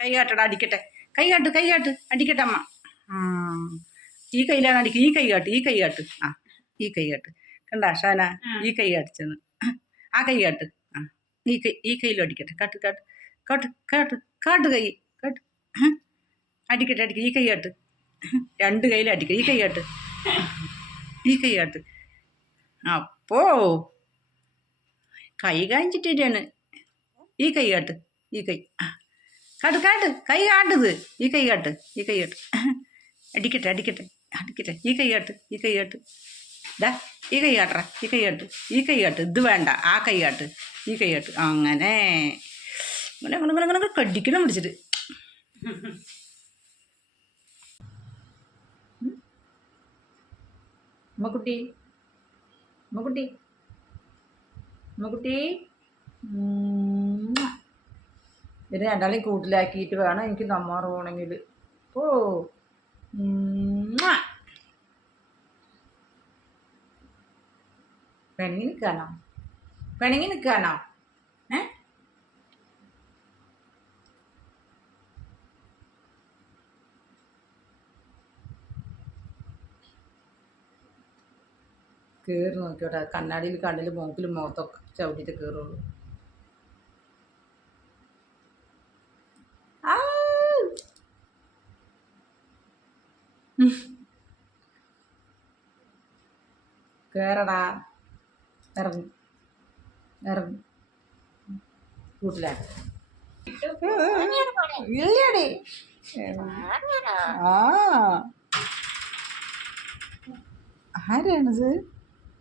കൈ കാട്ടടാ അടിക്കട്ടെ. കൈ കാട്ട് കൈ കാട്ട് അടിക്കട്ടെ അമ്മ. ആ ഈ കൈയിലാണ് അടിക്കുക ഈ കൈ കാട്ട് ഈ കൈ കാട്ട് ആ ഈ കൈ കാട്ട് കണ്ട ഷാന? ഈ കൈ കാട്ടിച്ചെന്ന് ആ കൈ കാട്ട് ആ ഈ കൈ ഈ കൈയിലും അടിക്കട്ടെ. കാട്ട് കാട്ട് കാട്ട് കാട്ട് കാട്ട് കൈ കാട്ട്. അടിക്കട്ടെ അടിക്കും ഈ കൈ കാട്ട് രണ്ട് കൈയിലും അടിക്കുക ഈ കൈ കാട്ട് ഈ കൈ കാട്ട് അപ്പോ കൈ കാണിച്ചിട്ടാണ് ഈ കൈ കാട്ട് ഈ കൈ. കാട്ട് കാട്ട്. കൈ കാട്ടത്. ഈ കൈ കാട്ട് ഈ കൈ കാട്ട്. അടിക്കട്ടെ അടിക്കട്ടെ അടിക്കട്ടെ. ഈ കൈ കാട്ട് ഈ കൈ കാട്ട്. ദാ ഈ കൈ കാട്ടറ. ഈ കൈ കാട്ട് ഈ കൈ കാട്ട്. ഇത് വേണ്ട ആ കൈ കാട്ട്. ഈ കൈ കാട്ട്. അങ്ങനെ. അങ്ങനെ അങ്ങനെ ഇങ്ങനെ ഇങ്ങനെ കടിക്കണം പിടിച്ചിട്ട് ഉമ്മ. ഇതിനെ രണ്ടാളെയും കൂട്ടിലാക്കിയിട്ട് വേണം എനിക്ക് നമ്മാറ് പോകണമെങ്കിൽ ഓ പിണങ്ങി നിൽക്കാനോ പിണങ്ങി നിൽക്കാനോ ഏ? കയറി നോക്കിയോട്ടെ കണ്ണാടിയിൽ കണ്ണിൽ മൂക്കിലും മുഖത്തൊക്കെ ചവിട്ടിയിട്ട് കയറുള്ളൂ ആ കേറടാ. ഇറങ്ങി. ഇറങ്ങി. കൂട്ടിലാ ഇല്ലടി. ആ. ആരാണത്?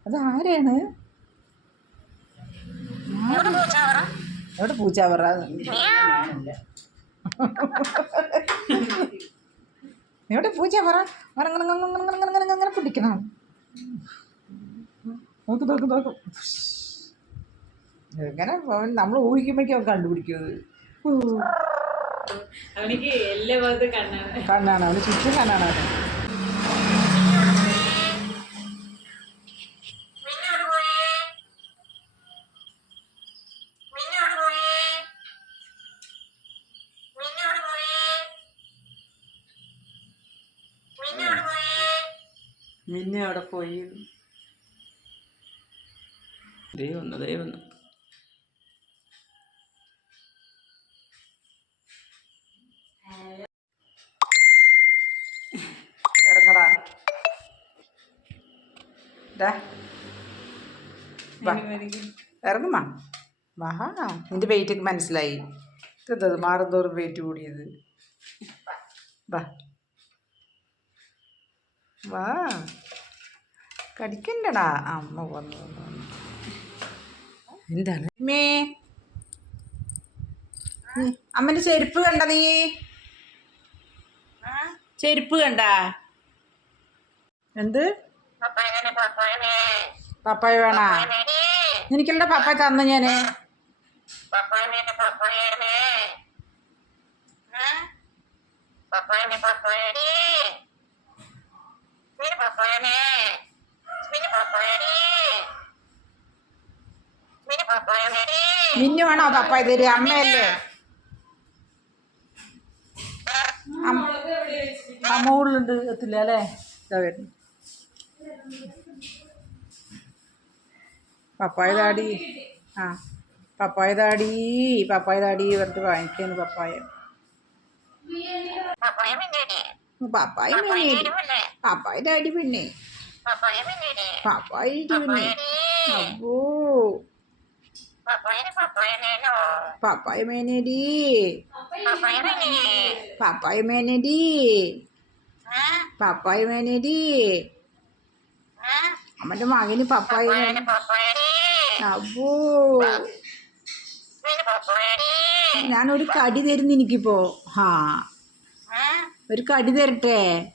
അത് ആരാണ്? എവിടെ പൂച്ചാവറ എവിടെ പൂച്ച പറ അങ്ങനെ പിടിക്കണം. നോക്ക് നോക്ക് നോക്ക്. എങ്ങനെ നമ്മൾ ഊഹിക്കുമ്പോഴേക്കും കണ്ടുപിടിക്കുന്നത് ഭാഗത്തും കണ്ണാണ്. കണ്ണാണ്. അവന് ചുറ്റും കണ്ണാണ് അവന്. മിന്നു അവിടെ പോയി. ദൈവം ദൈവം. ഇറങ്ങടാ. ഇറങ്ങുമാ. വാ. നിന്റെ വെയിറ്റ് ഒക്കെ മനസ്സിലായി. മാറും തോറും വെയിറ്റ് കൂടിയത്. വാ. വാ. കടിക്കണ്ടടാ. അമ്മ വന്നു വന്നു, വന്നു. എന്താണ്? മേ അമ്മന്റെ ചെരുപ്പ് കണ്ട നീ? ചെരുപ്പ് കണ്ട? എന്ത്? പപ്പായ വേണ? എനിക്കല്ല പപ്പായ തന്നു ഞാൻ? പപ്പായ പപ്പായ തരിക? അമ്മയല്ലേ? അമ്മ അമ്മയല്ലേ അമ്മൂളുണ്ട് എത്തില്ല അല്ലേ? പപ്പായ താടി. ആ പപ്പായ താടി പപ്പായ താടി പറഞ്ഞിട്ട് വാങ്ങിക്കാണ് പപ്പായ. പപ്പായ പപ്പായ താടി പിന്നെ പപ്പായ പിന്നെ അപ്പോ പപ്പായ മേനേടി പപ്പായ മേനേടി പപ്പായ മേനേടി അമ്മന്റെ മകന് പപ്പായ അപ്പോ ഞാനൊരു കടി തരുന്നു എനിക്കിപ്പോ. ഹാ. ഒരു കടി തരട്ടെ?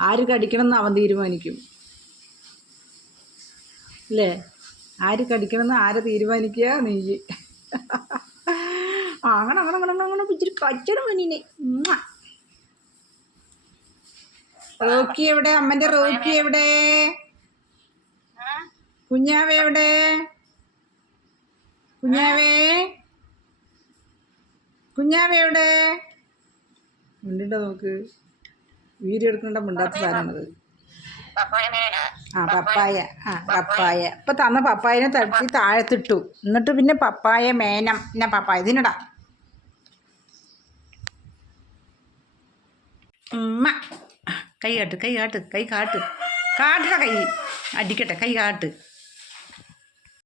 ആര് കടിക്കണം എന്ന് അവൻ തീരുമാനിക്കും. അല്ലേ ആര് കടിക്കണമെന്ന് ആര് തീരുമാനിക്കുക? നീ ആ, അങ്ങനെ അങ്ങനെ അങ്ങനെ അങ്ങനെ ഇച്ചിരി കച്ചണം മനിനെ റോക്കി എവിടെ? അമ്മന്റെ റോക്കി എവിടെ? കുഞ്ഞാവേ എവിടെ? കുഞ്ഞാവേ? കുഞ്ഞാവേ എവിടെ? മിണ്ടിണ്ട നോക്ക്. വീഡിയോ എടുക്കണ്ട മിണ്ടാത്ത സാധനമാണത് ആ പപ്പായ ആ പപ്പായ. ഇപ്പൊ തന്ന പപ്പായനെ തട്ടി താഴത്തിട്ടു. എന്നിട്ട് പിന്നെ പപ്പായ മേനം. പിന്നെ പപ്പായ. ഇതിനടാ. ഉമ്മ. കൈ കാട്ട് കൈ കാട്ട് കൈ കാട്ട്. കാട്ടിട കൈ. അടിക്കട്ടെ കൈ കാട്ട്.